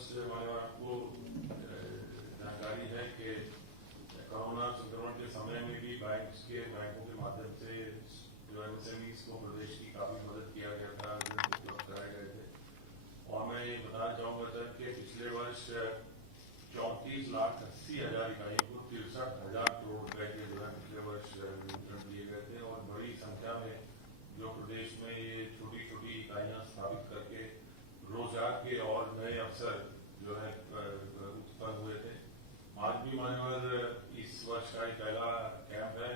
वर्ष आपको जानकारी है कि कोरोना संक्रमण के समय में भी बैंकों के माध्यम से जो एमएसएमईज को प्रदेश की काफी मदद किया गया था, उपलब्ध कराए गए थे। और मैं ये बताना चाहूंगा सर कि पिछले वर्ष 34,80,000 इकाइयों को 63,000 करोड़ रुपए के जो है पिछले वर्ष वितरण दिए गए थे। और बड़ी संख्या में जो प्रदेश में ये छोटी छोटी इकाइयां स्थापित करके रोजगार के और नए अवसर जो है उत्पन्न हुए थे। आज भी मान्यवर इस वर्ष का पहला कैंप है।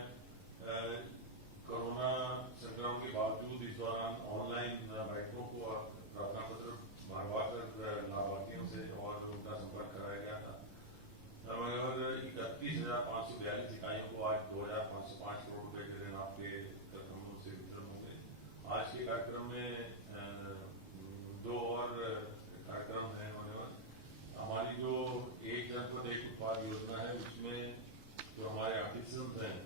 कोरोना संक्रमण के बावजूद इस दौरान ऑनलाइन बैंकों को प्रार्थना पत्र भरवा कर लाभार्थियों से और उनका संपर्क कराया गया था। मगर 31,542 इकाइयों को आज 2,505 करोड़ रुपए के ऋण आपके कार्यक्रमों से वितरण होंगे। आज के कार्यक्रम में दो और कार्यक्रम है। हमारी जो एक जनपद एक उत्पाद योजना है, उसमें जो हमारे आर्टिसंस हैं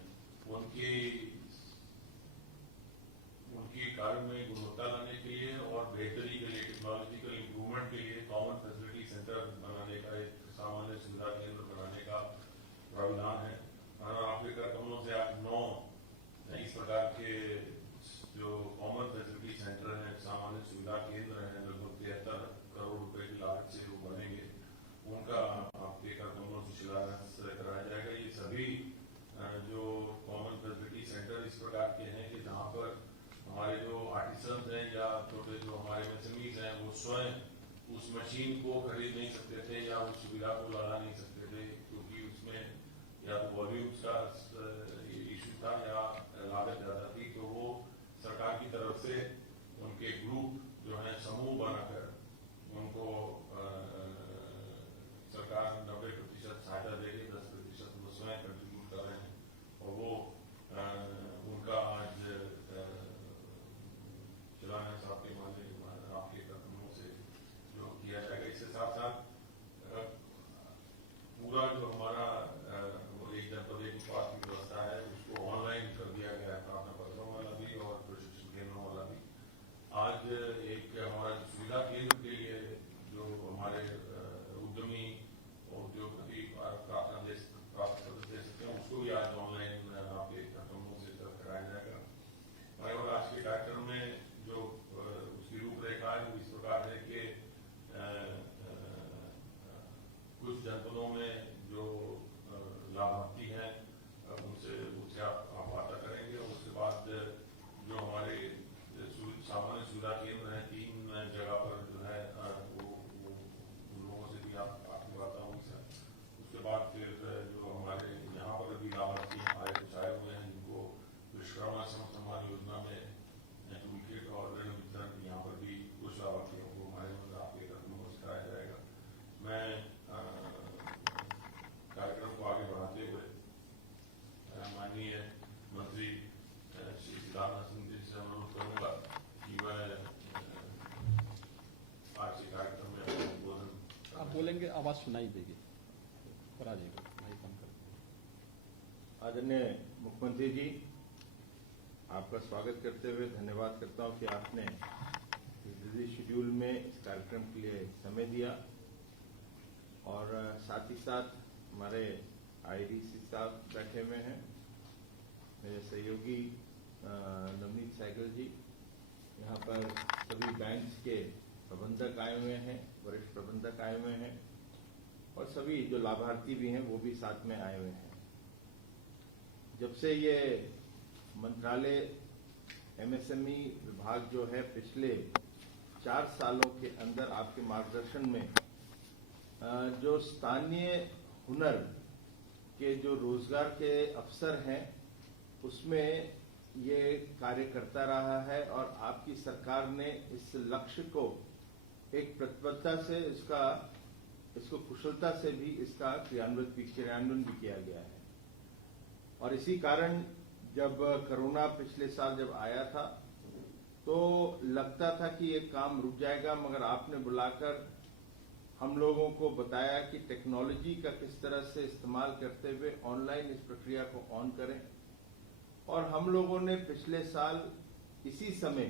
उनकी कार्य में गुणवत्ता लाने के लिए और बेहतरी के लिए, टेक्नोलॉजिकल इंप्रूवमेंट के लिए कॉमन फैसिलिटी सेंटर बनाने का, एक सामान्य सुविधा केंद्र बनाने का प्रावधान है। आपके कार्यक्रमों से आप 9 इस प्रकार के जो कॉमन फैसिलिटी सेंटर हैं, सामान्य सुविधा केंद्र हैं, लगभग 73 करोड़ रुपए की लागत से वो बनेंगे, उनका आपके कार्यक्रमों से शिलान्यास कराया जाएगा। ये सभी जो कॉमन फैसिलिटी सेंटर इस प्रकार के हैं कि जहाँ पर हमारे जो आर्टिसंस हैं या छोटे जो हमारे एमएसएमईज हैं वो स्वयं उस मशीन को खरीद नहीं सकते थे या उस सुविधा को लगा नहीं सकते थे, क्योंकि उसमें या तो वॉल्यूम्स का इशू था या लागत ज्यादा थी। तो वो सरकार की तरफ से उनके ग्रुप जो है समूह बनाकर उनको सरकार 90% सहायता दे रही है, 10% वो स्वयं कंट्रीब्यूट कर रहे हैं और वो उनका आज शिलान्यास आपके आपके कार्यक्रमों से जो किया जाएगा। इसके साथ साथ पूरा जो हमारा एक जनपद एक उत्पाद की व्यवस्था है उसको ऑनलाइन कर दिया गया है, प्रार्थना पत्रों वाला भी और प्रशिक्षण केंद्रों वाला भी। आज एक हमारा सुविधा केंद्र के लिए जो हमारे उद्यमी और उद्योगपति प्रार्थना दे सकते हैं, उसको भी आज ऑनलाइन आपके कार्यक्रमों से कराया जाएगा। और आज के कार्यक्रम में जो उसकी रूपरेखा है वो इस प्रकार है कि कुछ जनपदों में जो लाभार्थी हैं उनसे आप वार्ता करेंगे। और उसके बाद जो हमारे सामान्य सुविधा केंद्र है 3 जगह पर जो है वो उन लोगों से भी आपकी वार्ता होगी सर। उसके बाद फिर जो हमारे यहाँ पर भी लाभार्थी आए हुए हैं जिनको विश्वकर्मा सम्मान योजना में टूलकिट और ऋण वितरण, यहाँ पर भी कुछ लाभार्थियों को हमारे आपके कार्यक्रमों से कराया जाएगा। मैं कार्यक्रम को आगे बढ़ाते हुए माननीय मंत्री श्री सिद्धार्थ सिंह जी से अनुरोध करूंगा कि वह आज के कार्यक्रम में संबोधन आप बोलेंगे, आवाज सुनाई देगी और आ जाएगा। आदरणीय मुख्यमंत्री जी, आपका स्वागत करते हुए धन्यवाद करता हूं कि आपने इस बिजी शेड्यूल में इस कार्यक्रम के लिए समय दिया और साथ ही साथ हमारे आईडीसी साहब बैठे हुए हैं, मेरे सहयोगी नवनीत सहगल जी, यहाँ पर सभी बैंक्स के प्रबंधक आए हुए हैं, वरिष्ठ प्रबंधक आए हुए हैं और सभी जो लाभार्थी भी हैं वो भी साथ में आए हुए हैं। जब से ये मंत्रालय एमएसएमई विभाग जो है पिछले 4 सालों के अंदर आपके मार्गदर्शन में जो स्थानीय हुनर के जो रोजगार के अवसर हैं उसमें ये कार्य करता रहा है और आपकी सरकार ने इस लक्ष्य को एक प्रतिबद्धता से इसको कुशलता से भी इसका क्रियान्वयन भी किया गया है। और इसी कारण जब कोरोना पिछले साल जब आया था तो लगता था कि ये काम रुक जाएगा, मगर आपने बुलाकर हम लोगों को बताया कि टेक्नोलॉजी का किस तरह से इस्तेमाल करते हुए ऑनलाइन इस प्रक्रिया को ऑन करें। और हम लोगों ने पिछले साल इसी समय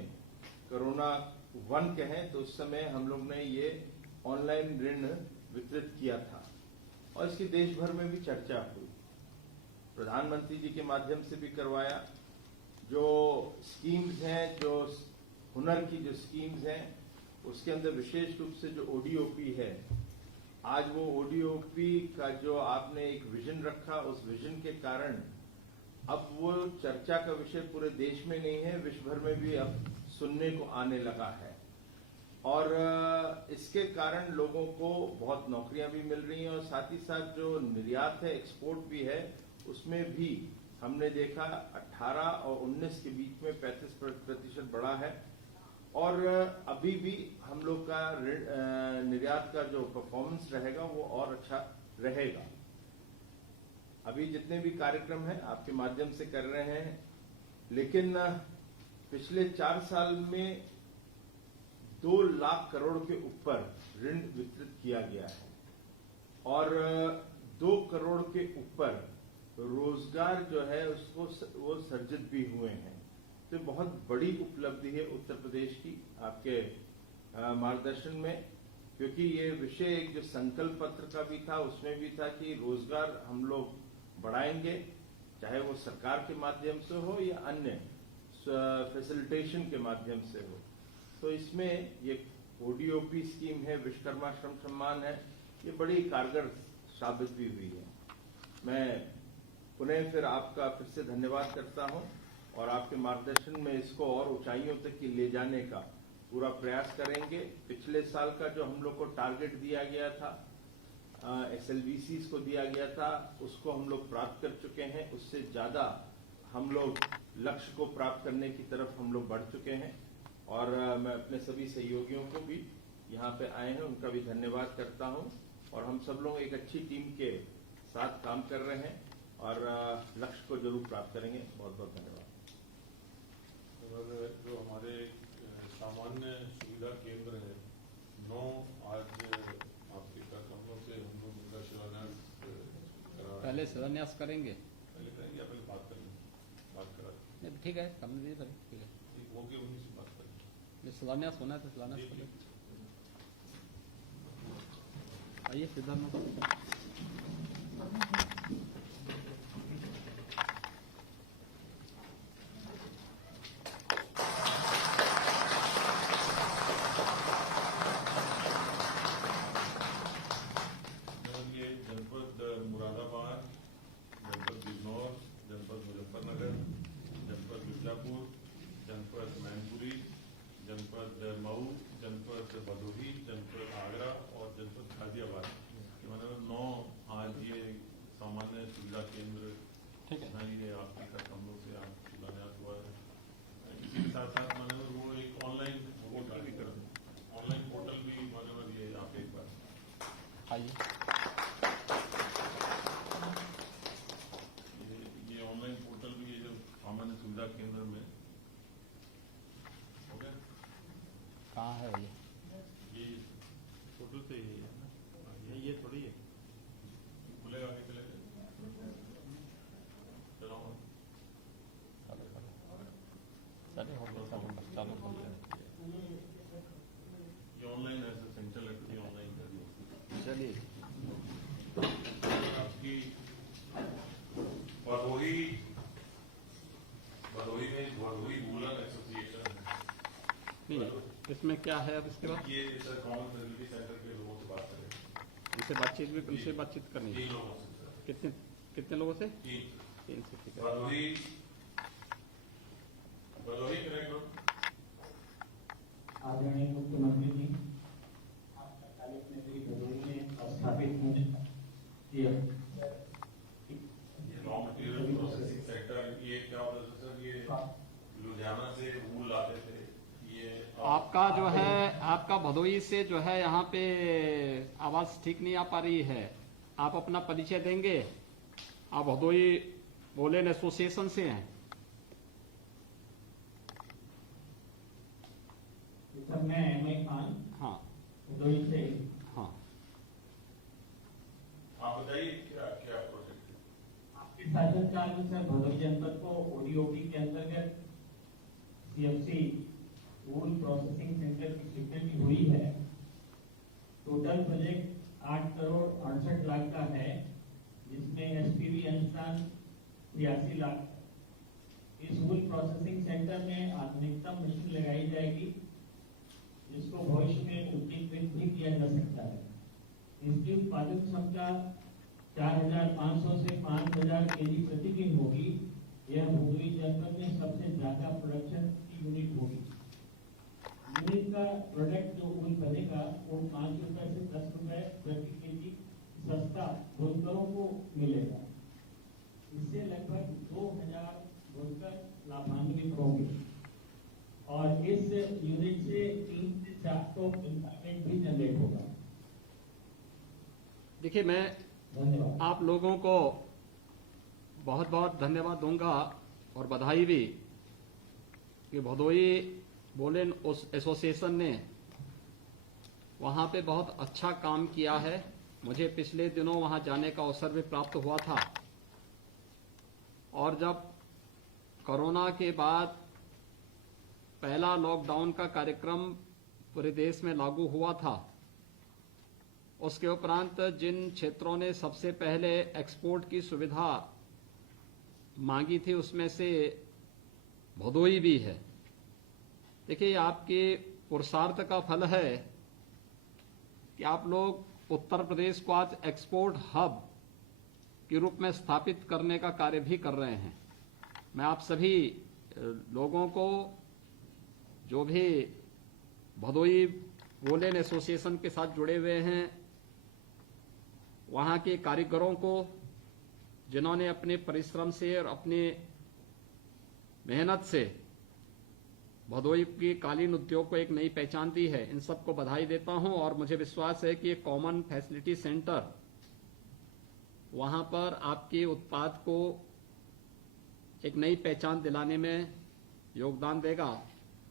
कोरोना 1 कहें तो उस समय हम लोग ने ये ऑनलाइन ऋण वितरित किया था और इसकी देश भर में भी चर्चा हुई। प्रधानमंत्री जी के माध्यम से भी करवाया। जो स्कीम्स हैं, जो हुनर की जो स्कीम्स हैं, उसके अंदर विशेष रूप से जो ओडीओपी है, आज वो ओडीओपी का जो आपने एक विजन रखा, उस विजन के कारण अब वो चर्चा का विषय पूरे देश में नहीं है, विश्व भर में भी अब सुनने को आने लगा है। और इसके कारण लोगों को बहुत नौकरियां भी मिल रही हैं और साथ ही साथ जो निर्यात है, एक्सपोर्ट भी है, उसमें भी हमने देखा 18 और 19 के बीच में 35% बढ़ा है। और अभी भी हम लोग का निर्यात का जो परफॉर्मेंस रहेगा वो और अच्छा रहेगा। अभी जितने भी कार्यक्रम हैं आपके माध्यम से कर रहे हैं, लेकिन पिछले 4 साल में 2 लाख करोड़ के ऊपर ऋण वितरित किया गया है और 2 करोड़ के ऊपर रोजगार जो है उसको वो सर्जित भी हुए हैं। तो बहुत बड़ी उपलब्धि है उत्तर प्रदेश की आपके मार्गदर्शन में, क्योंकि ये विषय एक जो संकल्प पत्र का भी था, उसमें भी था कि रोजगार हम लोग बढ़ाएंगे, चाहे वो सरकार के माध्यम से हो या अन्य फैसिलिटेशन के माध्यम से हो। तो इसमें ये ओडीओपी स्कीम है, विश्वकर्मा श्रम सम्मान है, ये बड़ी कारगर साबित भी हुई है। मैं पुनः फिर आपका फिर से धन्यवाद करता हूं और आपके मार्गदर्शन में इसको और ऊंचाइयों तक ले जाने का पूरा प्रयास करेंगे। पिछले साल का जो हम लोग को टारगेट दिया गया था, SLVCs को दिया गया था, उसको हम लोग प्राप्त कर चुके हैं। उससे ज्यादा हम लोग लक्ष्य को प्राप्त करने की तरफ हम लोग बढ़ चुके हैं और मैं अपने सभी सहयोगियों को भी यहाँ पे आए हैं उनका भी धन्यवाद करता हूँ और हम सब लोग एक अच्छी टीम के साथ काम कर रहे हैं और लक्ष्य को जरूर प्राप्त करेंगे। बहुत बहुत धन्यवाद। और जो हमारे सामान्य सुविधा केंद्र है 9 आज आपके कार्यक्रमों से हम लोग उनका शिलान्यास करा। पहले शिलान्यास करेंगे, पहले करेंगे या पहले बात करा? ठीक है, करने दीजिए भाई, ठीक है। ओके, उन्हीं से बात करेंगे। शिलान्यास होना है तो शिलान्यास करें। आइए सिद्धार्थ। जनपद मुरादाबाद, जनपद बिजनौर, जनपद मुजफ्फरनगर, जनपद मिर्जापुर, जनपद मैनपुरी, जनपद मऊ, जनपद भदोही, जनपद आगरा और जनपद गाजियाबाद, मतलब 9 आज ये सामान्य सुविधा केंद्र ठीक है। ये आपके कार्यक्रमों से आप शिलान्यास हुआ है। इसी के साथ साथ मतलब वो एक ऑनलाइन पोर्टल भी कर ऑनलाइन पोर्टल भी मतलब ये आप एक बार आइए। ये ऑनलाइन पोर्टल भी ये जो सामान्य सुविधा केंद्र में हो गया। कहाँ है ये फोटो तो यही है ना, ये थोड़ी है। खुलेगा कि चलेगा? चलो चलिए हो गया, चलो बोलते हैं। ये ऑनलाइन है, सेंट्रल एक्टिविटी ऑनलाइन कर दी। चलिए आपकी भदोही वूलन एसोसिएशन नहीं, इसमें क्या है अब इसके बाद? ये सर कॉमन फैसिलिटी सेंटर के लोगों से बात करें। इनसे बातचीत भी, उनसे बातचीत करनी है। 3 लोगों से सर। कितने लोगों से? 3 से, ठीक है। भदोही कनेक्ट हो। आदरणीय मुख्यमंत्री जी, आप 47 में मेरी भदोही में स्थापित हूँ। ये रॉ मटेरियल प्रोसेसिंग सेक्टर, ये क्या होता है सर? ये लुधियाना से वूल लाते थे। ये आपका जो है, आपका भदोही से जो है यहाँ पे आवाज ठीक नहीं आ पा रही है। आप अपना परिचय देंगे? आप भदोही वूलन एसोसिएशन से हैं? सर मैं MI खान, हाँ भदोही से। हाँ, आप बताइए क्या क्या प्रोजेक्ट है? आपके शासन काल में सर भदोही जनपद को ODOP के अंतर्गत CFC वूल प्रोसेसिंग सेंटर की स्वीकृति हुई है। टोटल प्रोजेक्ट 8 करोड़ 68 लाख का है, जिसमें एसपीवी अनुदान 83 लाख। इस वूल प्रोसेसिंग सेंटर में आधुनिकतम मशीन लगाई जाएगी, जिसको भविष्य में उन्नतीकृत भी किया जा सकता है। इसकी उत्पादन क्षमता 4,500 से 5,000 केजी प्रति दिन होगी। यह भदोही जनपद में सबसे ज्यादा प्रोडक्शन की यूनिट होगी। यूनिट का प्रोडक्ट जो वूल बनेगा वो 5 रुपए से 10 रुपए प्रति केजी सस्ता बुनकरों को मिलेगा। इससे लगभग 2,000 बुनकर लाभान्वित होंगे और इस यूनिट से 3 से 4 एम्प्लॉयमेंट भी जनरेट होगा। देखिए, मैं धन्यवाद। आप लोगों को बहुत बहुत धन्यवाद दूंगा और बधाई भी कि भदोही वूलन एसोसिएशन ने वहां पे बहुत अच्छा काम किया है। मुझे पिछले दिनों वहां जाने का अवसर भी प्राप्त हुआ था और जब कोरोना के बाद पहला लॉकडाउन का कार्यक्रम पूरे देश में लागू हुआ था, उसके उपरांत जिन क्षेत्रों ने सबसे पहले एक्सपोर्ट की सुविधा मांगी थी उसमें से भदोही भी है। देखिए, आपके पुरुषार्थ का फल है कि आप लोग उत्तर प्रदेश को आज एक्सपोर्ट हब के रूप में स्थापित करने का कार्य भी कर रहे हैं। मैं आप सभी लोगों को, जो भी भदोही वूलन एसोसिएशन के साथ जुड़े हुए हैं, वहां के कारीगरों को, जिन्होंने अपने परिश्रम से और अपने मेहनत से भदोही की कालीन उद्योग को एक नई पहचान दी है, इन सबको बधाई देता हूं। और मुझे विश्वास है कि एक कॉमन फैसिलिटी सेंटर वहां पर आपके उत्पाद को एक नई पहचान दिलाने में योगदान देगा।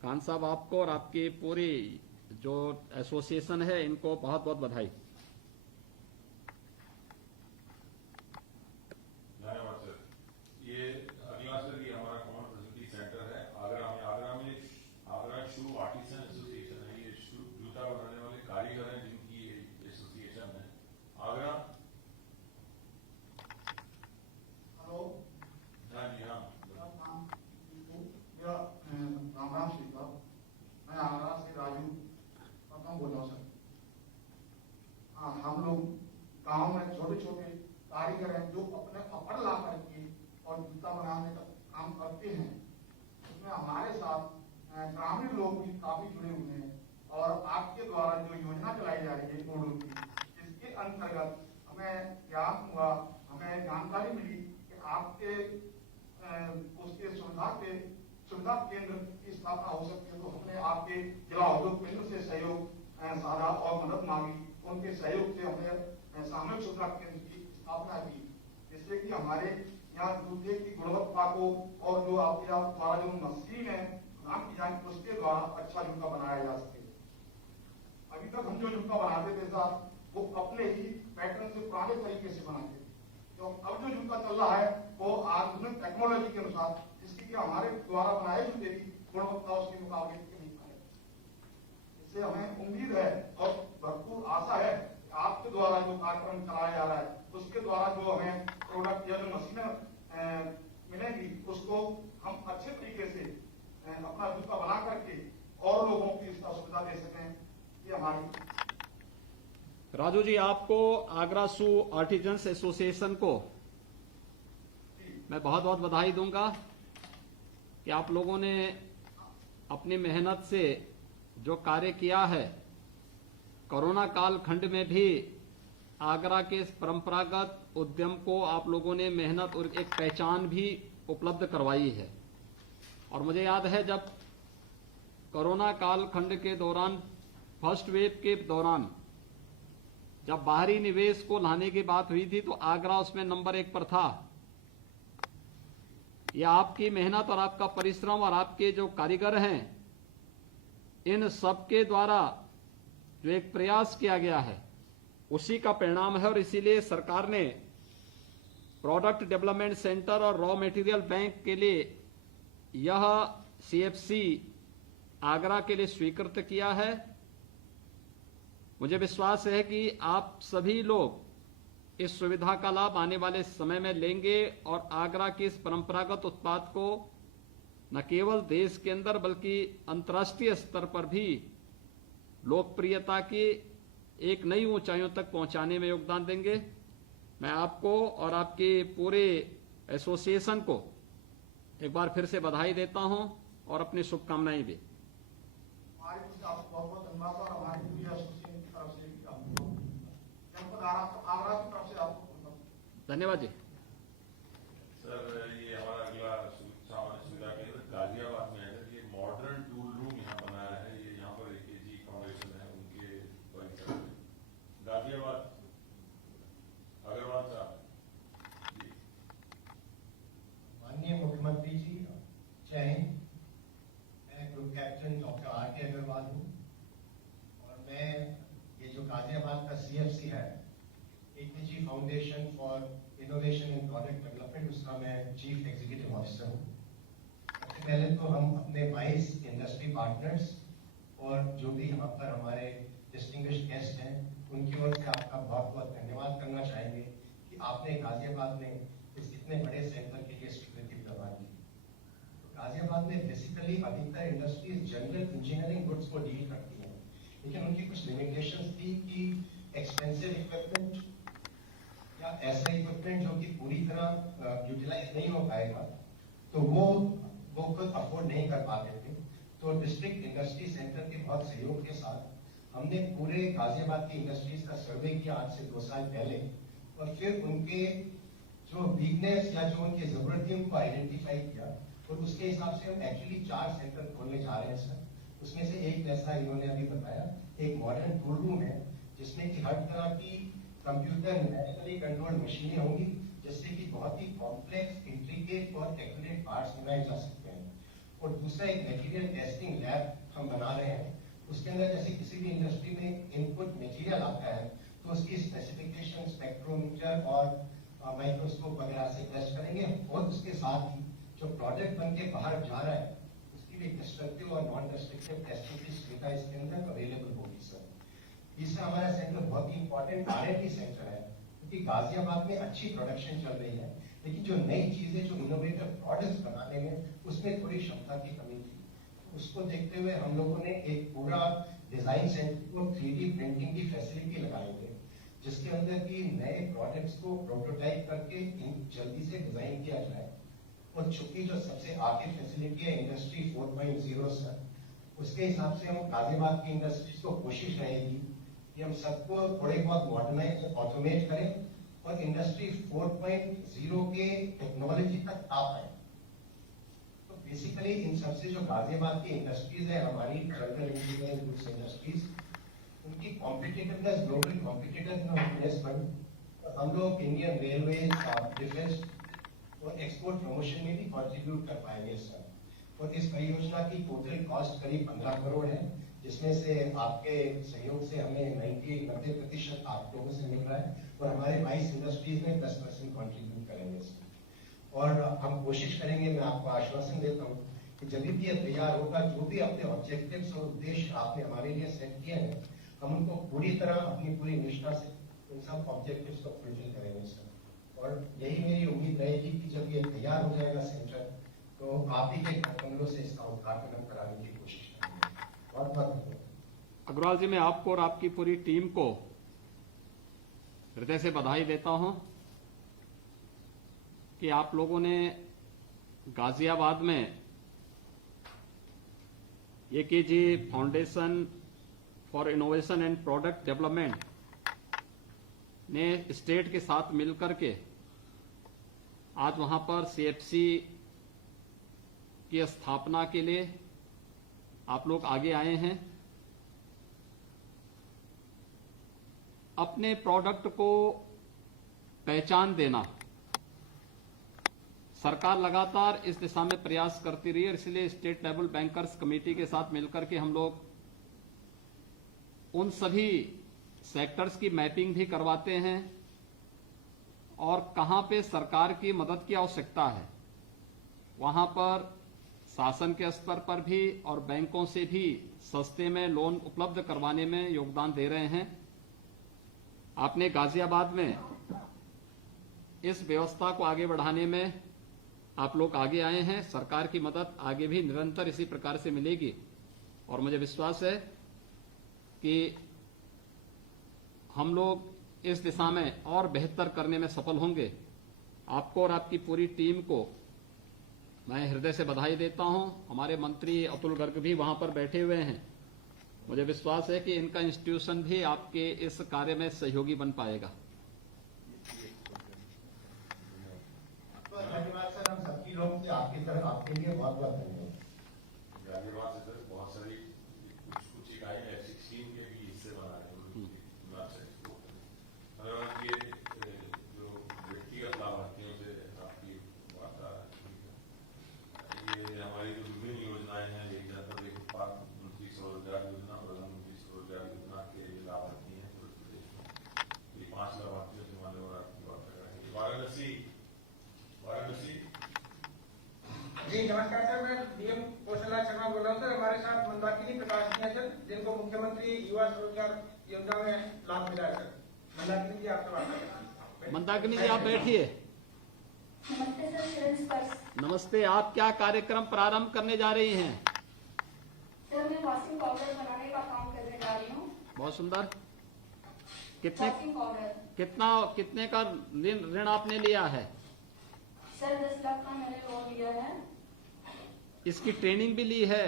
खान साहब, आपको और आपकी पूरी जो एसोसिएशन है, इनको बहुत बहुत बधाई। धन्यवाद सर। ये अगला सर, ये हमारा कॉमन फैसिलिटी सेंटर है आगरा में। आगरा शू आर्टिसन एसोसिएशन है। ये जूता बनाने वाले कारीगर हैं जिनकी एसोसिएशन है आगरा। हेलो, हाँ जी, हाँ। मेरा राम राम श्रीकाल। मैं आगरा से राजू प्रथम बोल रहा हूँ सर। हाँ, हम लोग गांव में छोटे छोटे कारीगर हैं जो अपने कपड़ ला करके और जूता बनाने का काम करते हैं। उसमें हमारे साथ ग्रामीण लोग भी काफी जुड़े हुए हैं और आपके द्वारा जो योजना चलाई जा रही है कोडों की, इसके अंतर्गत हमें ज्ञान हुआ, हमें जानकारी मिली कि आपके उसके सुविधा केंद्र की स्थापना हो सकती है। तो हमने आपके जिला उद्योग केंद्र से सहयोग साधा और मदद मांगी। उनके सहयोग से हमने सामूहिक सुविधा केंद्र की स्थापना की, जिससे कि हमारे यहाँ जूते की गुणवत्ता को और जो आपके यहाँ द्वारा जो मशीन है नाम की जाए, उसके द्वारा अच्छा जूता बनाया जा सके। अभी तक हम जो जूता बनाते थे साहब, वो अपने ही पैटर्न से पुराने तरीके से बनाते थे। तो अब जो जूता चल रहा है वो आधुनिक टेक्नोलॉजी के अनुसार, जिसकी कि हमारे द्वारा बनाए जूते की गुणवत्ता उसके मुकाबले नहीं है। इससे हमें उम्मीद है और भरपूर आशा है कि आपके द्वारा जो कार्यक्रम चलाया जा रहा है, उसके द्वारा जो हमें प्रोडक्ट या जो मशीनें मिलेंगी, उसको हम अच्छे तरीके से अपना जूता बना करके और लोगों की इसका सुविधा दे सकें। ये हमारी। राजू जी, आपको आगरा शू आर्टिजन्स एसोसिएशन को मैं बहुत बहुत बधाई दूंगा कि आप लोगों ने अपनी मेहनत से जो कार्य किया है, कोरोना काल खंड में भी आगरा के परंपरागत उद्यम को आप लोगों ने मेहनत और एक पहचान भी उपलब्ध करवाई है। और मुझे याद है जब कोरोना काल खंड के दौरान, फर्स्ट वेव के दौरान, जब बाहरी निवेश को लाने की बात हुई थी, तो आगरा उसमें नंबर 1 पर था। यह आपकी मेहनत और आपका परिश्रम और आपके जो कारीगर हैं, इन सबके द्वारा जो एक प्रयास किया गया है, उसी का परिणाम है। और इसीलिए सरकार ने प्रोडक्ट डेवलपमेंट सेंटर और रॉ मटेरियल बैंक के लिए यह सीएफसी आगरा के लिए स्वीकृत किया है। मुझे विश्वास है कि आप सभी लोग इस सुविधा का लाभ आने वाले समय में लेंगे और आगरा के इस परंपरागत उत्पाद को न केवल देश के अंदर बल्कि अंतर्राष्ट्रीय स्तर पर भी लोकप्रियता की एक नई ऊंचाइयों तक पहुंचाने में योगदान देंगे। मैं आपको और आपके पूरे एसोसिएशन को एक बार फिर से बधाई देता हूं और अपनी शुभकामनाएं भी। हमारी तरफ से आपको बहुत बहुत धन्यवाद और हमारी पूरी एसोसिएशन की तरफ से भी आपको जनपद आगरा की तरफ से आपको धन्यवाद जी। सर, ये हमारा अगला सामान्य सुविधा केंद्र गाजियाबाद में है। ये मॉडर्न टूल रूम यहाँ बनाया है। ये यहाँ पर AKG फाउंडेशन है, उनके परिसर में गाजियाबाद। अग्रवाल साहब जी। माननीय मुख्यमंत्री जी, जय हिंद। मैं group captain doctor R.K. Agarwal हूँ और मैं ये जो गाजियाबाद का CFC है, AKG foundation for innovation and product development, उसका मैं चीफ एग्जीक्यूटिव ऑफिसर हूँ। सबसे पहले तो हम अपने 22 इंडस्ट्री पार्टनर्स और जो भी यहाँ पर हमारे डिस्टिंग्विश्ड गेस्ट हैं, उनकी ओर से आपका बहुत बहुत धन्यवाद करना चाहेंगे कि आपने गाजियाबाद में इस इतने बड़े सेंटर के लिए स्वीकृति प्रदान की। तो गाजियाबाद में बेसिकली अधिकतर इंडस्ट्रीज जनरल इंजीनियरिंग गुड्स को डील करती हैं, लेकिन उनकी कुछ लिमिटेशंस थी कि एक्सपेंसिव इक्विपमेंट या ऐसा इक्विपमेंट जो कि पूरी तरह यूटिलाइज नहीं हो पाएगा, तो वो खुद अफोर्ड नहीं कर पाते थे। तो डिस्ट्रिक्ट इंडस्ट्री सेंटर के बहुत सहयोग के साथ हमने पूरे गाजियाबाद की इंडस्ट्रीज का सर्वे किया आज से 2 साल पहले, और फिर उनके जो वीकनेस या जो उनकी जरूरत थी उनको आइडेंटिफाई किया, और उसके हिसाब से हम एक्चुअली 4 सेंटर खोलने जा रहे हैं सर। उसमें से एक जैसा इन्होंने अभी बताया, एक मॉडर्न टूल रूम है जिसमें कि हर तरह की कंप्यूटर मैनुअली कंट्रोल्ड मशीनें होंगी, जिससे कि बहुत ही कॉम्प्लेक्स, इंट्रिकेट और एक्यूरेट पार्ट्स बनाए जा सकते हैं। और दूसरा एक मटेरियल टेस्टिंग लैब हम बना रहे हैं। उसके अंदर जैसे किसी भी इंडस्ट्री में इनपुट मटेरियल आता है तो उसकी स्पेसिफिकेशन स्पेक्ट्रोमीटर और माइक्रोस्कोप वगैरह से टेस्ट करेंगे, और उसके साथ ही जो प्रोडक्ट बन के बाहर जा रहा है उसकी भी डिस्ट्रक्टिव और नॉन डिस्ट्रक्टिव टेस्टिंग की सुविधा इसके अंदर अवेलेबल होगी सर। तीसरा, हमारा सेंटर बहुत ही इंपॉर्टेंट R&D सेंटर है, क्योंकि गाजियाबाद में अच्छी प्रोडक्शन चल रही है, लेकिन जो नई चीजें, जो इनोवेटिव प्रोडक्ट्स बनाने में उसमें थोड़ी क्षमता की कमी थी। उसको देखते हुए हम लोगों ने एक पूरा डिजाइन सेंटर को 3D प्रिंटिंग की फैसिलिटी लगाएंगे, जिसके अंदर की नए प्रोडक्ट्स को प्रोटोटाइप करके जल्दी से डिजाइन किया जाए। और चूंकि जो सबसे आगे फैसिलिटी है इंडस्ट्री 4.0 सर, उसके हिसाब से हम गाजियाबाद की इंडस्ट्रीज को कोशिश रहेगी कि हम सबको थोड़े बहुत मॉडर्नाइज ऑटोमेट करें और इंडस्ट्री 4.0 के टेक्नोलॉजी तक आ पाए। तो बेसिकली इन सबसे जो गाजियाबाद की इंडस्ट्रीज है, हमारी जनरल इंजीनियरिंग गुड्स इंडस्ट्रीज, उनकी कॉम्पिटिटिवनेस, ग्लोबल कॉम्पिटिटिवनेस पर हम लोग इंडियन रेलवे, डिफेंस और एक्सपोर्ट प्रमोशन में भी कंट्रीब्यूट कर पाएंगे सर। और इस परियोजना की टोटल कॉस्ट करीब 15 करोड़ है, जिसमें से आपके सहयोग से हमें 90% आप लोगों से मिल रहा है, और हमारे 22 इंडस्ट्रीज में 10% कंट्रीब्यूट करेंगे सर। और हम कोशिश करेंगे, मैं आपको आश्वासन देता हूँ कि जब भी ये तैयार होगा, जो भी अपने ऑब्जेक्टिव्स और उद्देश्य आपने हमारे लिए सेट किए हैं, हम उनको पूरी तरह अपनी पूरी निष्ठा से उन सब ऑब्जेक्टिव्स को फुलफिल करेंगे सर। और यही मेरी उम्मीद रहेगी कि जब ये तैयार हो जाएगा सेंटर, तो आप ही के कमलों से इसका उद्घाटन कराने की कोशिश करेंगे। बहुत बहुत धन्यवाद। अग्रवाल जी, मैं आपको और आपकी पूरी टीम को हृदय से बधाई देता हूं कि आप लोगों ने गाजियाबाद में AKG foundation for innovation and product development ने स्टेट के साथ मिलकर के आज वहां पर CFC की स्थापना के लिए आप लोग आगे आए हैं। अपने प्रोडक्ट को पहचान देना, सरकार लगातार इस दिशा में प्रयास करती रही है, इसलिए स्टेट लेवल बैंकर्स कमेटी के साथ मिलकर के हम लोग उन सभी सेक्टर्स की मैपिंग भी करवाते हैं और कहां पे सरकार की मदद की आवश्यकता है, वहां पर शासन के स्तर पर भी और बैंकों से भी सस्ते में लोन उपलब्ध करवाने में योगदान दे रहे हैं। आपने गाजियाबाद में इस व्यवस्था को आगे बढ़ाने में आप लोग आगे आए हैं। सरकार की मदद आगे भी निरंतर इसी प्रकार से मिलेगी और मुझे विश्वास है कि हम लोग इस दिशा में और बेहतर करने में सफल होंगे। आपको और आपकी पूरी टीम को मैं हृदय से बधाई देता हूं। हमारे मंत्री अतुल गर्ग भी वहां पर बैठे हुए हैं। मुझे विश्वास है कि इनका इंस्टीट्यूशन भी आपके इस कार्य में सहयोगी बन पाएगा। धन्यवाद सर, हम सबकी लोग से आपकी तरफ आपके लिए बहुत बहुत धन्यवाद। गाजियाबाद से सर बहुत सारी कुछ इकाई ऐसी स्कीम के भी हिस्से बना रहे हैं। ये जो व्यक्तिगत लाभार्थियों से आपकी वार्ता, ये हमारी जो विभिन्न योजनाएं हैं, एक जनपद एक उत्पाद मंत्री स्वरोजगार योजना, प्रधानमंत्री स्वरोजगार योजना के लाभार्थी हैं पूरे प्रदेश में। ये 5 लाभार्थियों से मानने वाला आपकी बात कर रहे हैं। वाराणसी जी नमस्कार सर, मैं डीएम कौशलराज शर्मा बोल रहा हूँ सर। हमारे साथ मंदाकिनी प्रकाश जी हैं सर, जिनको मुख्यमंत्री युवा स्वरोजगार योजना में लाभ मिला है सर। मंदाकिनी जी आपसे बात करें। मंदाकिनी जी आप बैठिए। नमस्ते सर, किरण स्पर्श। नमस्ते, आप क्या कार्यक्रम प्रारंभ करने जा रही हैं? सर मैं वॉशिंग पाउडर बनाने का काम करने जा रही हूँ। बहुत सुंदर। वॉशिंग पाउडर कितने का ऋण आपने लिया है? सर 10 लाख का मैंने लोन लिया है। इसकी ट्रेनिंग भी ली है?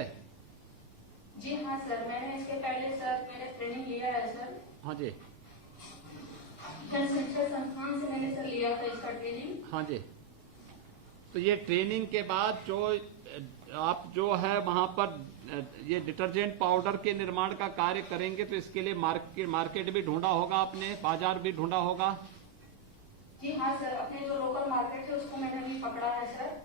जी हाँ सर, मैंने इसके पहले सर मैंने ट्रेनिंग लिया है सर। हाँ जी। जनशिक्षा संस्थान से मैंने सर लिया था इसका ट्रेनिंग। हाँ जी। तो ये ट्रेनिंग के बाद जो आप जो है वहां पर ये डिटर्जेंट पाउडर के निर्माण का कार्य करेंगे, तो इसके लिए मार्केट भी ढूंढा होगा आपने, बाजार भी ढूंढा होगा? जी हाँ सर, अपने जो लोकल मार्केट है उसको मैंने भी पकड़ा है सर।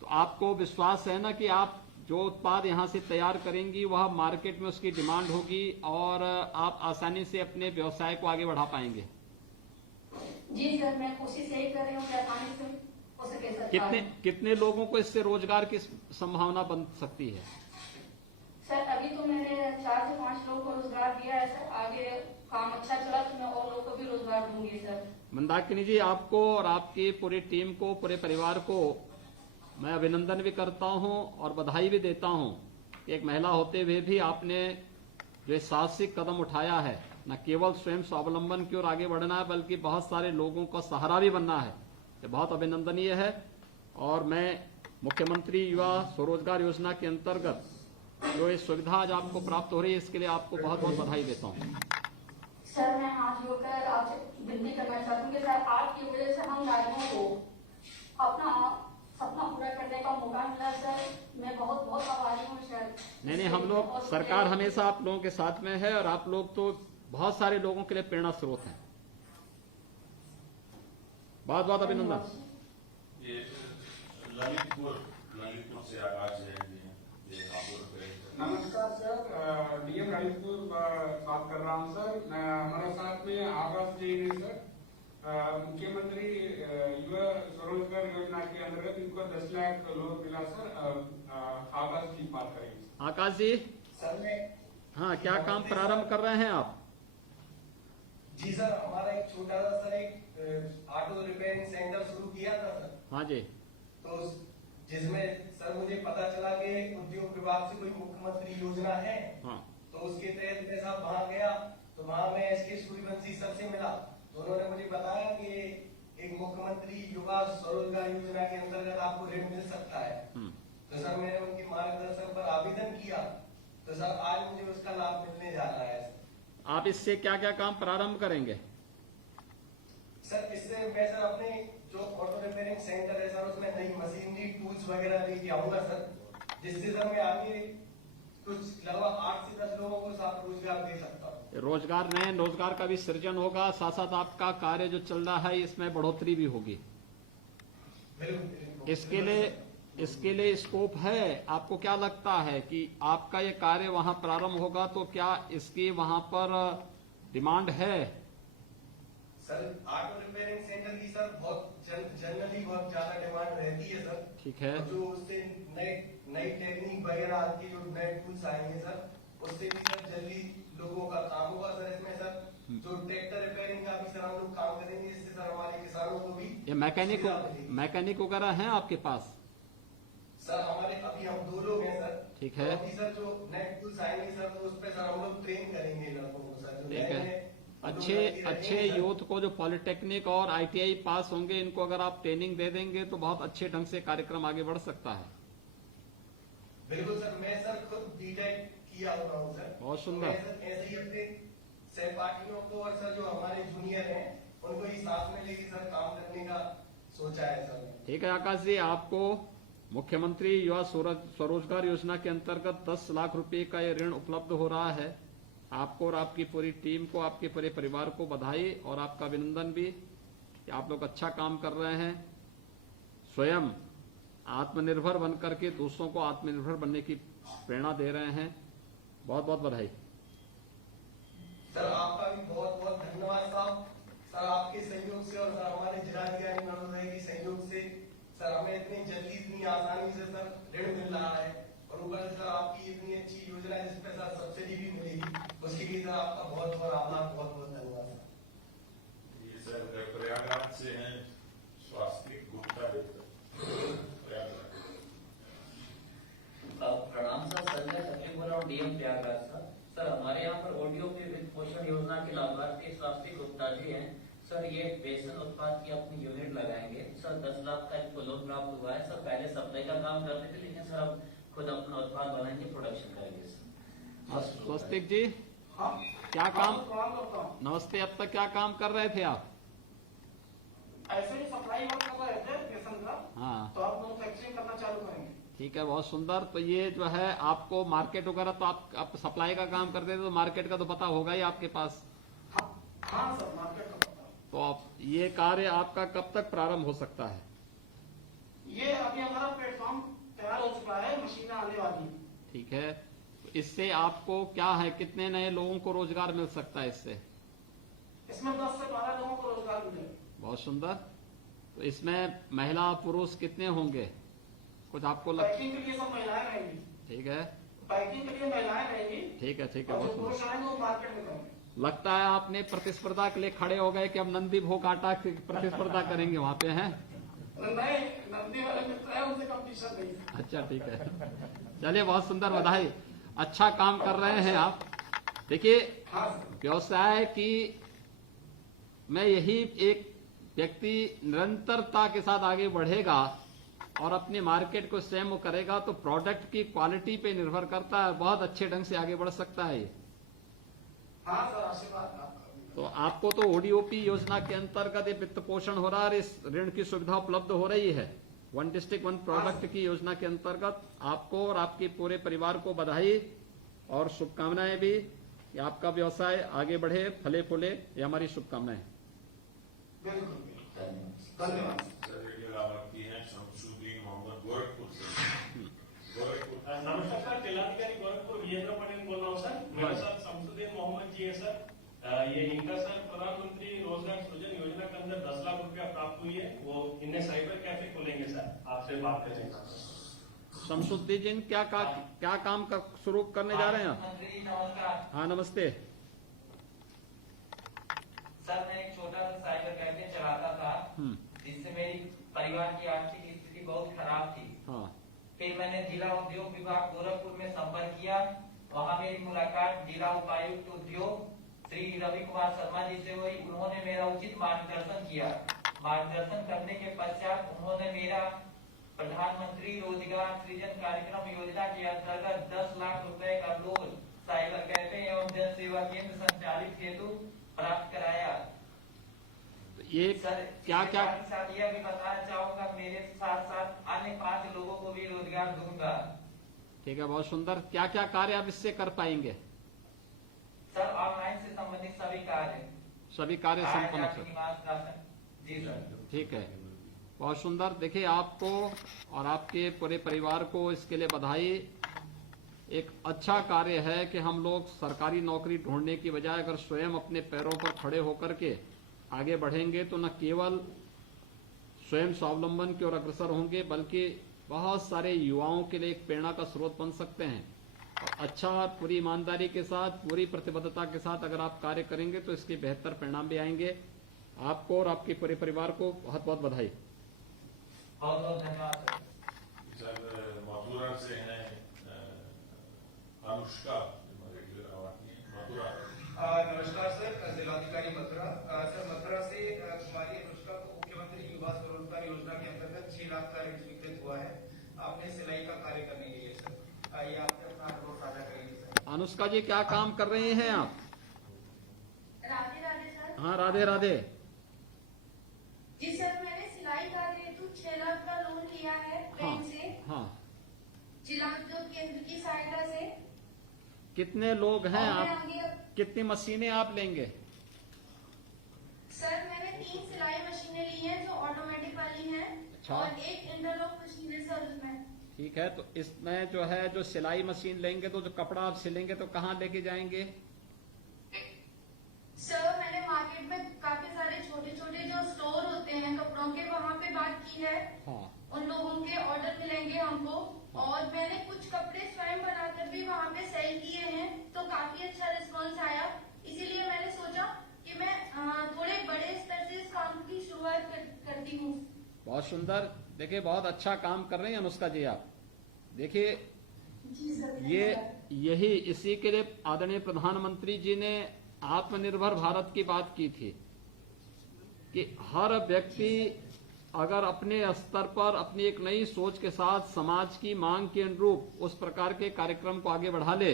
तो आपको विश्वास है ना कि आप जो उत्पाद यहाँ से तैयार करेंगी वह मार्केट में उसकी डिमांड होगी और आप आसानी से अपने व्यवसाय को आगे बढ़ा पाएंगे? जी सर, मैं कोशिश यही कर रही हूँ कि आसानी से हो सके सर। कितने लोगों को इससे रोजगार की संभावना बन सकती है? सर अभी तो मैंने 4 से 5 लोगों को रोजगार दिया है सर। आगे काम अच्छा चला तो मैं और लोगों को भी रोजगार दूंगी सर। मंदाकिनी जी, आपको और आपकी पूरी टीम को, पूरे परिवार को मैं अभिनंदन भी करता हूं और बधाई भी देता हूं कि एक महिला होते हुए भी आपने जो साहसिक कदम उठाया है, न केवल स्वयं स्वावलंबन की ओर आगे बढ़ना है बल्कि बहुत सारे लोगों का सहारा भी बनना है। ये बहुत अभिनंदनीय है और मैं मुख्यमंत्री युवा स्वरोजगार योजना के अंतर्गत जो ये सुविधा आज आपको प्राप्त हो रही है, इसके लिए आपको बहुत बहुत बधाई देता हूँ। सर मैं हाथ जोड़कर आपसे विनती करना चाहती हूँ कि सर आपकी वजह से हम नारियों को अपना सपना पूरा करने का मौका मिला सर। मैं बहुत बहुत आभारी हूँ सर। नहीं, हम लोग, सरकार हमेशा आप लोगों के साथ में है और आप लोग तो बहुत सारे लोगों के लिए प्रेरणा स्रोत हैं। बहुत बहुत अभिनंदन। ये ललितपुर से आकाश जैन जी हैं, ये आपको नमस्कार सर, डीएम ललितपुर बात कर रहा हूँ सर। हमारे साथ में आकाश जी ने सर, मुख्यमंत्री युवा स्वरोजगार योजना के अंतर्गत इनको 10 लाख लोन मिला सर। आकाश जी बात करेंगे। आकाश जी सर मैं हाँ, क्या काम प्रारंभ कर रहे हैं आप? जी सर, हमारा एक छोटा सा सर एक ऑटो रिपेयरिंग सेंटर शुरू किया था सर। हाँ जी। तो जिसमें सर मुझे पता चला कि उद्योग विभाग से कोई मुख्यमंत्री योजना है। हाँ। तो उसके तहत मैं साहब वहां गया तो वहां मैं एसके सूर्यवंशी सर से मिला तो उन्होंने मुझे बताया कि एक मुख्यमंत्री युवा स्वरोजगार योजना के अंतर्गत आपको ऋण मिल सकता है। तो सर मैंने उनके मार्गदर्शन पर आवेदन किया तो सर आज मुझे उसका लाभ मिलने जा रहा है। आप इससे क्या क्या काम प्रारंभ करेंगे? सर इससे मैं सर अपने जो ऑटो रिपेयरिंग सेंटर है सर उसमें नई मशीनरी टूल्स वगैरह लेके आऊंगा सर, जिससे सर मैं आगे कुछ लगभग 8 से 10 लोगों को साथ रोजगार दे सकता हूँ। रोजगार, नए रोजगार का भी सृजन होगा, साथ साथ आपका कार्य जो चल रहा है इसमें बढ़ोतरी भी होगी। इसके लिए स्कोप है। आपको क्या लगता है कि आपका ये कार्य वहां प्रारंभ होगा तो क्या इसकी वहां पर डिमांड है? सर ऑटो रिपेयरिंग सेंटर की सर बहुत जनरली बहुत ज्यादा डिमांड रहती है सर। ठीक है। और जो उससे नई टेक्निक वगैरह आती है, जो नए टूल्स आएंगे सर, उससे भी सर जल्दी लोगों का काम होगा सर। इसमें सर जो ट्रैक्टर रिपेयरिंग का भी सर हम लोग काम करेंगे, इससे सर हमारे किसानों को भी ये मैकेनिक वगैरह हैं आपके पास? सर हमारे अभी हम 2 लोग हैं सर। ठीक है। तो अभी सर जो नए टूल्स आएंगे सर, तो उस पर सर हम लोग ट्रेन करेंगे लड़कों को सर। जो ठीक है। नए अच्छे यूथ को जो पॉलिटेक्निक और ITI पास होंगे, इनको अगर आप ट्रेनिंग दे देंगे तो बहुत अच्छे ढंग से कार्यक्रम आगे बढ़ सकता है। बिल्कुल सर, मैं सर खुद बीटेक किया हुआ हूँ सर। बहुत सुंदर। तो मैं सर ऐसे ही अपने सहपाठियों को और सर जो हमारे जूनियर हैं उनको ही साथ में लेके सर काम करने का सोचा है सर। ठीक है आकाश जी, आपको मुख्यमंत्री युवा स्वरोजगार योजना के अंतर्गत 10 लाख रुपए का ये ऋण उपलब्ध हो रहा है। आपको और आपकी पूरी टीम को, आपके पूरे परिवार को बधाई और आपका अभिनंदन भी कि आप लोग अच्छा काम कर रहे हैं। स्वयं आत्मनिर्भर बनकर के दूसरों को आत्मनिर्भर बनने की प्रेरणा दे रहे हैं। बहुत बहुत बधाई। सर आपका भी बहुत बहुत धन्यवाद साहब। सर आपके सहयोग से और सर हमारे जिलाधिकारी महोदय के सहयोग से सर हमें इतनी जल्दी, इतनी आसानी से सर ऋण मिल रहा है। और ऊपर से सर आपकी इतनी अच्छी योजना है जिसपे सर सब्सिडी भी मिलेगी, उसके लिए सर आपका बहुत बहुत आभार, बहुत बहुत धन्यवाद सर। ये सर प्रयागराज से हैं स्वास्तिक गुप्ता प्रयागराज। प्रणाम सर, संजय सचिव बोल रहा हूँ, DM प्रयागराज सर। सर हमारे यहाँ पर ऑडियो पे वित्त पोषण योजना के लाभार्थी स्वास्तिक गुप्ता जी हैं। सर ये बेसन उत्पाद की अपनी यूनिट लगाएंगे। सर 10 लाख का इनको लोन प्राप्त हुआ है। सर पहले सप्लाई का काम करते थे, लेकिन सर अब खुद अपना उत्पाद बनाएंगे, प्रोडक्शन करेंगे सर। स्वस्तिक जी, हाँ क्या काम? करता हूँ। नमस्ते, अब तक क्या काम कर रहे थे आप? ऐसे ही सप्लाई वर्क कर रहे थे बेसन का। हाँ, तो आप मैन्युफैक्चरिंग करना चालू करेंगे। ठीक है, बहुत सुंदर। तो ये जो है आपको मार्केट वगैरह तो आप सप्लाई का काम करते थे, तो मार्केट का तो पता होगा ही आपके पास। हाँ सर, मार्केट का पता है। तो आप ये कार्य आपका कब तक प्रारंभ हो सकता है? ये अभी हमारा प्लेटफॉर्म तैयार हो चुका है, मशीनें आने वाली है। ठीक है, तो इससे आपको क्या है, कितने नए लोगों को रोजगार मिल सकता है इससे? इसमें 10 से 12 लोगों को रोजगार मिलेगा। बहुत सुंदर। तो इसमें महिला पुरुष कितने होंगे, कुछ आपको पैकिंग के लिए सब महिलाएं रहेंगी। ठीक है, पैकिंग के लिए महिलाएं रहेंगी। ठीक है, ठीक है, और बहुत जो पुरुष सुंदर। आएंगे वो मार्केट में करेंगे। लगता है आपने प्रतिस्पर्धा के लिए खड़े हो गए कि अब नंदी भोग आटा की प्रतिस्पर्धा करेंगे वहां पे, हैं? नहीं, नंदी वाले मित्र है, उनसे कंपटीशन नहीं है। अच्छा, ठीक है, चलिए, बहुत सुंदर, बधाई। अच्छा काम कर रहे हैं आप। देखिए, हाँ सर। व्यवसाय की में यही एक व्यक्ति निरंतरता के साथ आगे बढ़ेगा और अपने मार्केट को स्वयं करेगा, तो प्रोडक्ट की क्वालिटी पे निर्भर करता है, बहुत अच्छे ढंग से आगे बढ़ सकता है ये। हाँ सर, आशीर्वाद आपका। तो आपको तो ODOP योजना के अंतर्गत ये वित्त पोषण हो रहा है, इस ऋण की सुविधा उपलब्ध हो रही है। 1 डिस्ट्रिक्ट 1 प्रोडक्ट की योजना के अंतर्गत आपको और आपके पूरे परिवार को बधाई और शुभकामनाएं भी कि आपका व्यवसाय आगे बढ़े, फले फूले, ये हमारी शुभकामनाएं। बिल्कुल, धन्यवाद। सर रेडियो लाभार्थी हैं शमशुद्दीन मोहम्मद गोरखपुर से। गोरखपुर। नमस्कार सर, जिलाधिकारी गोरखपुर वीरेंद्र पटेल बोल रहा हूँ सर। मेरे साथ शमशुद्दीन मोहम्मद जी है सर। ये इनका सर प्रधानमंत्री रोजगार सृजन योजना के अंदर 10 लाख रुपया प्राप्त हुई है। वो इन्हें साइबर कैफे खोलेंगे सर, आपसे बात करेंगे। शमशुद्दीन जी क्या काम शुरू करने जा रहे हैं आप? नमस्कार हाँ, नमस्ते। सर, मैं एक छोटा सा साइबर कैफे चलाता था, जिससे मेरी परिवार की आर्थिक स्थिति बहुत खराब थी। हाँ। फिर मैंने जिला उद्योग विभाग गोरखपुर में संपर्क किया। वहाँ मेरी मुलाकात जिला उपायुक्त उद्योग श्री रवि कुमार शर्मा जी से हुई। उन्होंने मेरा उचित मार्गदर्शन किया। मार्गदर्शन करने के पश्चात उन्होंने मेरा प्रधानमंत्री रोजगार सृजन कार्यक्रम योजना के अंतर्गत 10 लाख रुपए का लोन साइबर कैफे एवं जन सेवा केंद्र संचालित हेतु प्राप्त कराया। ये सर, क्या क्या साथ यह भी बताना चाहूंगा, मेरे साथ साथ अन्य 5 लोगों को भी रोजगार दूंगा। ठीक है, बहुत सुंदर। क्या क्या कार्य आप इससे कर पाएंगे? सर, ऑनलाइन से संबंधित सभी कार्य संपन्न सर। निवास राशन। जी सर। ठीक है, बहुत सुंदर। देखिए, आपको और आपके पूरे परिवार को इसके लिए बधाई। एक अच्छा कार्य है कि हम लोग सरकारी नौकरी ढूंढने की बजाय अगर स्वयं अपने पैरों पर खड़े होकर के आगे बढ़ेंगे तो न केवल स्वयं स्वावलंबन की ओर अग्रसर होंगे बल्कि बहुत सारे युवाओं के लिए एक प्रेरणा का स्रोत बन सकते हैं। और अच्छा, पूरी ईमानदारी के साथ, पूरी प्रतिबद्धता के साथ अगर आप कार्य करेंगे तो इसके बेहतर परिणाम भी आएंगे। आपको और आपके पूरे परिवार को बहुत बहुत बधाई। बहुत बहुत धन्यवाद सर। सर मथुरा से हैं अनुष्का, रेगुलर आवाज मथुरा। नमस्कार सर, जिलाधिकारी मथुरा। सर मथुरा से कुमारी अनुष्का को मुख्यमंत्री युवा स्वरोजगार योजना के अंतर्गत 6 लाख का ऋण स्वीकृत हुआ है अपने सिलाई का कार्य करने के लिए। सर आइए आपसे अपना अनुभव साझा करेंगे। सर अनुष्का जी, क्या काम कर रहे हैं आप? राधे राधे सर। हाँ, राधे राधे। जी सर, मैंने सिलाई कार्य हेतु 6 लाख का लोन लिया है बैंक से। हाँ, जिला उद्योग केंद्र की सहायता से। कितने लोग हैं और मैं आप? आगे कितनी मशीनें आप लेंगे? सर मैंने 3 सिलाई मशीनें ली हैं जो ऑटोमेटिक वाली हैं। अच्छा। और 1 इंटरलॉक मशीन है सर उसमें। ठीक है, तो इसमें जो है जो सिलाई मशीन लेंगे तो जो कपड़ा आप सिलेंगे तो कहाँ लेके जाएंगे? सर मैंने मार्केट में काफी सारे छोटे छोटे जो स्टोर होते हैं कपड़ों के, वहाँ पे बात की है। हाँ, उन लोगों के ऑर्डर मिलेंगे हमको। और मैंने कुछ कपड़े स्वयं बनाकर भी वहाँ पे सेल किए हैं तो काफी अच्छा रिस्पांस आया। इसीलिए मैंने सोचा कि मैं थोड़े बड़े स्तर से इस काम की शुरुआत करती हूँ। बहुत सुंदर। देखिए, बहुत अच्छा काम कर रहे हैं अनुष्का जी आप। देखिए, जी सर। यही इसी के लिए आदरणीय प्रधानमंत्री जी ने आत्मनिर्भर भारत की बात की थी कि हर व्यक्ति अगर अपने स्तर पर अपनी एक नई सोच के साथ समाज की मांग के अनुरूप उस प्रकार के कार्यक्रम को आगे बढ़ा ले,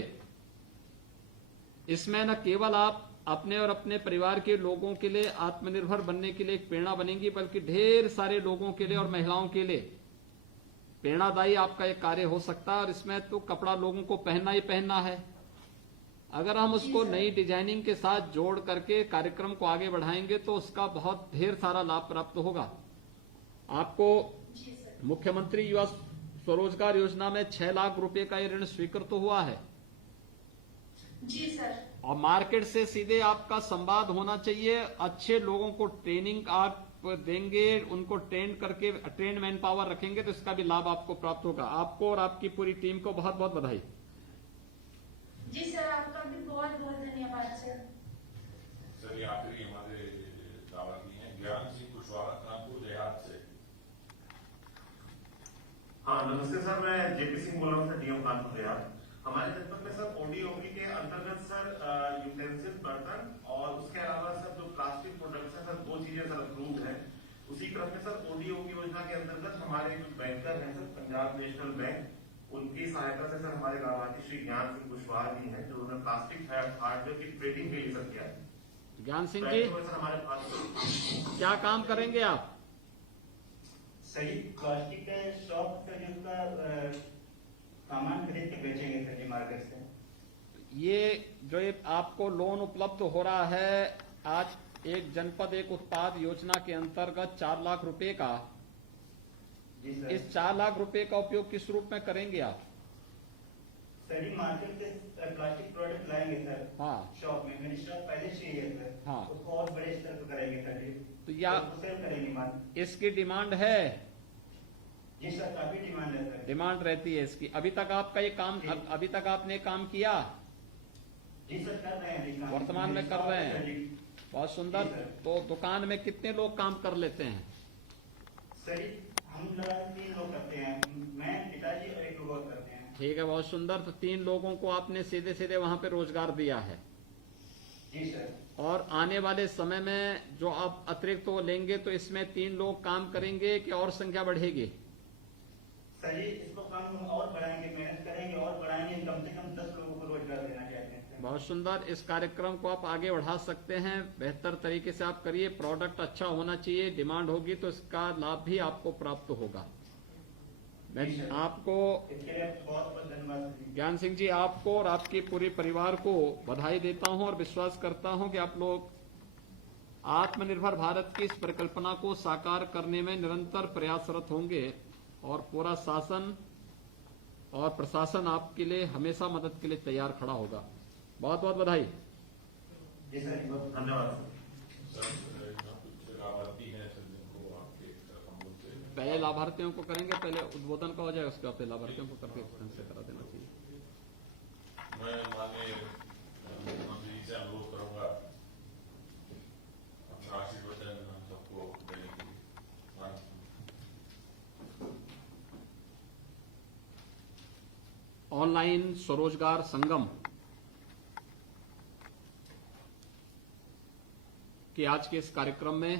इसमें न केवल आप अपने और अपने परिवार के लोगों के लिए आत्मनिर्भर बनने के लिए एक प्रेरणा बनेंगी बल्कि ढेर सारे लोगों के लिए और महिलाओं के लिए प्रेरणादायी आपका एक कार्य हो सकता है। और इसमें तो कपड़ा लोगों को पहनना ही पहनना है। अगर हम उसको नई डिजाइनिंग के साथ जोड़ करके कार्यक्रम को आगे बढ़ाएंगे तो उसका बहुत ढेर सारा लाभ प्राप्त होगा। आपको मुख्यमंत्री युवा स्वरोजगार योजना में 6 लाख रुपए का ये ऋण स्वीकृत हुआ है। जी सर। और मार्केट से सीधे आपका संवाद होना चाहिए। अच्छे लोगों को ट्रेनिंग आप देंगे, उनको ट्रेन मैन पावर रखेंगे तो इसका भी लाभ आपको प्राप्त होगा। आपको और आपकी पूरी टीम को बहुत बहुत बधाई। जी सर, आपका भी बहुत बहुत धन्यवाद सर। सर ये आखिरी हमारे दावती हैं ज्ञान सिंह कुशवाहा, कानपुर देहात से। हाँ नमस्ते सर, मैं जेपी सिंह बोल रहा हूँ सर, डीएम कानपुर देहात। हमारे जनपद में सर ओडीओपी के अंतर्गत सर यूटेंसिल बर्तन और उसके अलावा सर जो प्लास्टिक प्रोडक्ट्स है सर 2 चीजें सर अप्रूव है। उसी क्रम में सर ओडीओपी योजना के अंतर्गत हमारे जो बैंकर हैं सर पंजाब नेशनल बैंक, उनकी सहायता से सर हमारे लाभार्थी श्री ज्ञान सिंह कुशवाहा जी हैं जो उन्होंने प्लास्टिक हार्डवेयर की ट्रेडिंग के लिए सर किया है। ज्ञान सिंह जी, सर हमारे पास क्या काम करेंगे आप? सही प्लास्टिक के शॉप का जिसका सामान खरीद के बेचेंगे सर जी मार्केट से। ये जो आपको लोन उपलब्ध हो रहा है आज एक जनपद एक उत्पाद योजना के अंतर्गत 4 लाख रुपए का, इस 4 लाख रुपए का उपयोग किस रूप में करेंगे आप? सर जी मार्केट से प्लास्टिक प्रोडक्ट लाएंगे सर। हाँ, शॉप में मेरी शॉप पहले से ही है सर। हाँ, उसको और बड़े स्तर पर करेंगे सर जी। तो या सेल करेंगे माल। इसकी डिमांड है? जी सर, काफी डिमांड है सर। डिमांड रहती है इसकी। अभी तक आपका ये काम अभी तक आपने काम किया? जी सर, कर रहे हैं। वर्तमान में कर रहे हैं। बहुत सुंदर। तो दुकान में कितने लोग काम कर लेते हैं? सर हम 3 लोग करते हैं, मैं पिताजी और एक लोग और करते हैं। ठीक है, बहुत सुंदर। तो 3 लोगों को आपने सीधे सीधे वहां पे रोजगार दिया है। जी सर। और आने वाले समय में जो आप अतिरिक्त वो लेंगे तो इसमें 3 लोग काम करेंगे कि और संख्या बढ़ेगी? सर जी इसको काम हम और बढ़ाएंगे, मेहनत करेंगे और बढ़ाएंगे, कम से कम 10 लोगों को रोजगार देना चाहते हैं। बहुत सुंदर। इस कार्यक्रम को आप आगे बढ़ा सकते हैं, बेहतर तरीके से आप करिए। प्रोडक्ट अच्छा होना चाहिए, डिमांड होगी तो इसका लाभ भी आपको प्राप्त होगा। मैं आपको इसके लिए बहुत बहुत धन्यवाद। ज्ञान सिंह जी, आपको और आपके पूरे परिवार को बधाई देता हूं और विश्वास करता हूं कि आप लोग आत्मनिर्भर भारत की इस परिकल्पना को साकार करने में निरंतर प्रयासरत होंगे और पूरा शासन और प्रशासन आपके लिए हमेशा मदद के लिए तैयार खड़ा होगा। बहुत बहुत बधाई। जी सर, धन्यवाद सर। लाभार्थियों को करेंगे, पहले उद्बोधन का हो जाए, उसके बाद लाभार्थियों को करके से करा देना चाहिए। मैं माननीय मुख्यमंत्री जी से अनुरोध करूंगा अपना आशीर्वचन हम सबको देने के लिए। ऑनलाइन स्वरोजगार संगम के आज के इस कार्यक्रम में